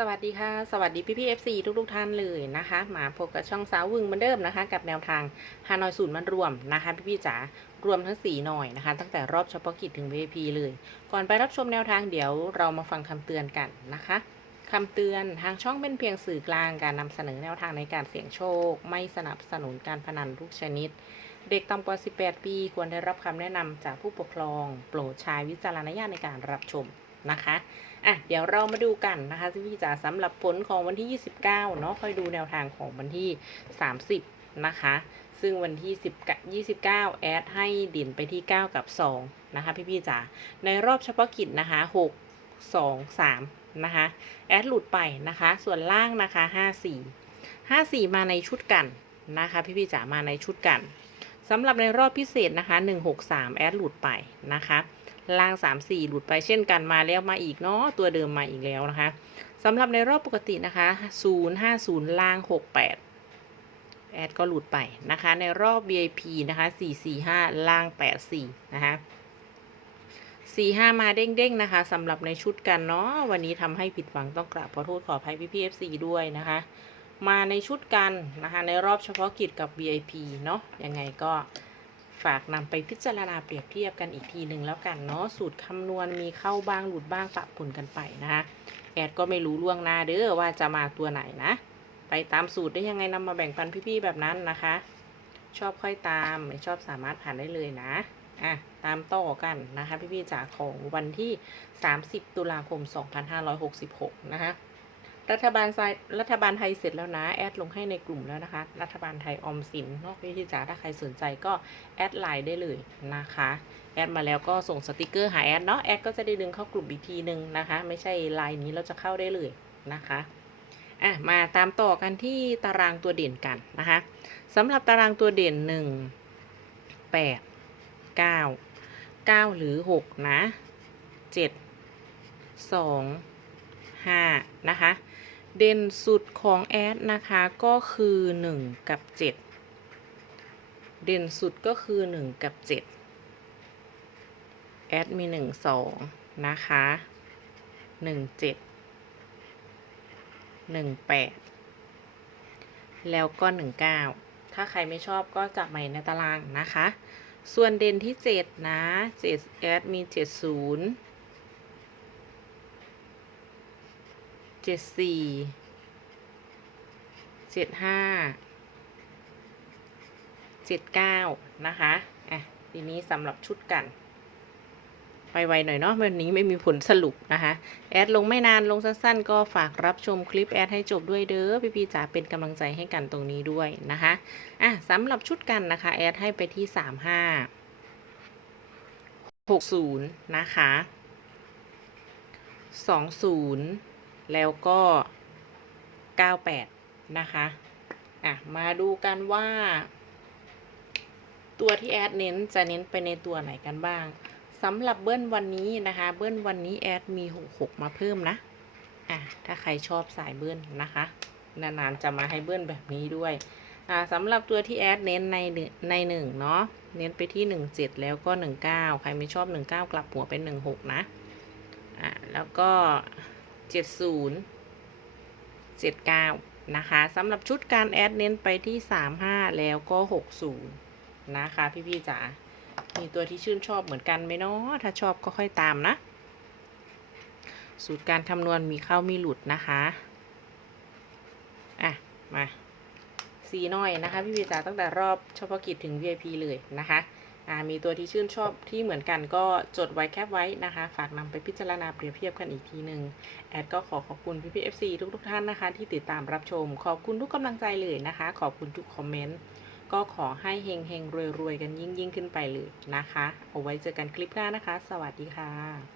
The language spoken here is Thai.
สวัสดีค่ะ สวัสดีพี่พี่เอฟซีทุกทุกๆท่านเลยนะคะ มาพบกับช่องสาววึงเหมือนเดิมนะคะ กับแนวทางฮานอยสูตรมันรวมนะคะพี่พี่จ๋ารวมทั้ง 4 หน่อยนะคะ ตั้งแต่รอบเฉพาะกิจถึง VIP เลย ก่อนไปรับชมแนวทางเดี๋ยวเรามาฟังคำเตือนกันนะคะคำเตือนทางช่องเป็นเพียงสื่อกลางการนำเสนอแนวทางในการเสี่ยงโชค ไม่สนับสนุนการพนันทุกชนิด เด็กต่ำกว่า 18 ปี ควรได้รับคำแนะนำจากผู้ปกครอง โปรดใช้วิจารณญาณในการรับชม นะคะ อะ เดี๋ยวเรามาดูกันนะคะพี่จ๋าสำหรับผลของวันที่ 29 เนาะค่อยดูแนวทางของวันที่ 30 นะคะ ซึ่งวันที่ 10 29 แอดให้ดินไปที่ 9 กับ 2 นะคะ พี่ๆจ๋า ในรอบเฉพาะกิจนะคะ 6 2 3 นะคะ แอดหลุดไปนะคะ ส่วนล่างนะคะ 54 54 มาในชุดกันนะคะ พี่ๆจ๋ามาในชุดกันสำหรับในรอบพิเศษนะคะ 163 แอดหลุดไปนะคะ ล่าง 3 4 หลุดไปเช่นกันมาแล้วมาอีกเนาะตัวเดิมมาอีกแล้วนะคะสำหรับในรอบปกตินะคะ 0 5 0 ล่าง 68 แอดก็หลุดไปนะคะ ในรอบ VIP นะคะ 4 4 5 ล่าง 84 นะคะ4 5มาเด้งๆนะคะสำหรับในชุดกันเนาะวันนี้ทำให้ผิดหวังต้องกราบขอโทษขออภัยพี่พี FC ด้วยนะคะ มาในชุดกันนะคะในรอบเฉพาะกิจกับ VIP เนาะยังไงก็ ฝากนำไปพิจารณาเปรียบเทียบกันอีกทีหนึ่งแล้วกันเนาะสูตรคำนวณมีเข้าบ้างหลุดบ้างปะปนกันไปนะคะแอดก็ไม่รู้ล่วงหน้าเด้อว่าจะมาตัวไหนนะ ไปตามสูตรได้ยังไงนำมาแบ่งปันพี่ๆแบบนั้นนะคะ ชอบค่อยตามไม่ชอบสามารถผ่านได้เลยนะอะตามต่อกันนะคะ พี่ๆจากของวันที่ 30 ตุลาคม 2566 นะคะ รัฐบาลไทยรัฐบาลไทยเสร็จแล้วนะ แอดลงให้ในกลุ่มแล้วนะคะ รัฐบาลไทยออมสินนอกพี่จ๋าถ้าใครสนใจก็แอดไลน์ได้เลยนะคะ แอดมาแล้วก็ส่งสติกเกอร์หาแอดเนาะ แอดก็จะได้ดึงเข้ากลุ่มอีกทีหนึ่งนะคะ ไม่ใช่ไลน์นี้เราจะเข้าได้เลยนะคะอะมาตามต่อกันที่ตารางตัวเด่นกันนะคะสำหรับตารางตัวเด่น 1 8 9 9 หรือ 6 นะ 7 2 5 นะคะ เด่นสุดของแอดนะคะก็คือ 1 กับ 7 เด่นสุดก็คือ 1 กับ 7 แอดมี 1 2 นะคะ 1 7 1 8 แล้วก็ 1 9 ถ้าใครไม่ชอบก็จับใหม่ในตารางนะคะ ส่วนเด่นที่ 7 นะ7แอดมี 70 เจ็ดสี่เจ็ดห้าเจ็ดเก้านะคะอะทีนี้สำหรับชุดกันไปไวหน่อยเนาะวันนี้ไม่มีผลสรุปนะคะ แอดลงไม่นานลงสั้นๆ ก็ฝากรับชมคลิปแอดให้จบด้วยเด้อพี่ๆจ๋าเป็นกำลังใจให้กันตรงนี้ด้วยนะคะอะสำหรับชุดกันนะคะ แอดให้ไปที่สามห้าหกศูนย์นะคะสองศูนย์ แล้วก็ 98 นะคะ อะ มาดูกันว่า ตัวที่แอดเน้นจะเน้นไปในตัวไหนกันบ้างสำหรับเบิ้ลวันนี้นะคะ เบิ้ลวันนี้แอดมี 66 มาเพิ่มนะ อะ ถ้าใครชอบสายเบิ้ลนะคะ นานๆจะมาให้เบิ้ลแบบนี้ด้วย อ่าสำหรับตัวที่แอดเน้นในหนึ่งในหนึ่งเนาะ เน้นไปที่ 17 แล้วก็ 19 ใครไม่ชอบ 19 กลับหัวเป็น 16 นะ อ่าแล้วก็ 70 79 นะคะสำหรับชุดการแอดเน้นไปที่ 35 แล้วก็ 60 นะคะ พี่ๆจ๋ามีตัวที่ชื่นชอบเหมือนกันไหมเนาะถ้าชอบก็ค่อยตามนะ สูตรการคำนวณมีเข้ามีหลุดนะคะ อะ มาสีน้อยนะคะ พี่ๆจ๋าตั้งแต่รอบเฉพาะกิจถึง VIP เลยนะคะ มีตัวที่ชื่นชอบที่เหมือนกันก็จดไว้แคปไว้นะคะ ฝากนำไปพิจารณาเปรียบเทียบกันอีกทีหนึ่งแอดก็ขอขอบคุณพี่พีเอฟซีทุกทุกๆท่านนะคะ ที่ติดตามรับชม ขอบคุณทุกกำลังใจเลยนะคะ ขอบคุณทุกคอมเมนต์ก็ขอให้เฮงเฮงรวยรวยกันยิ่งยิ่งขึ้นไปเลยนะคะ เอาไว้เจอกันคลิปหน้านะคะ สวัสดีค่ะ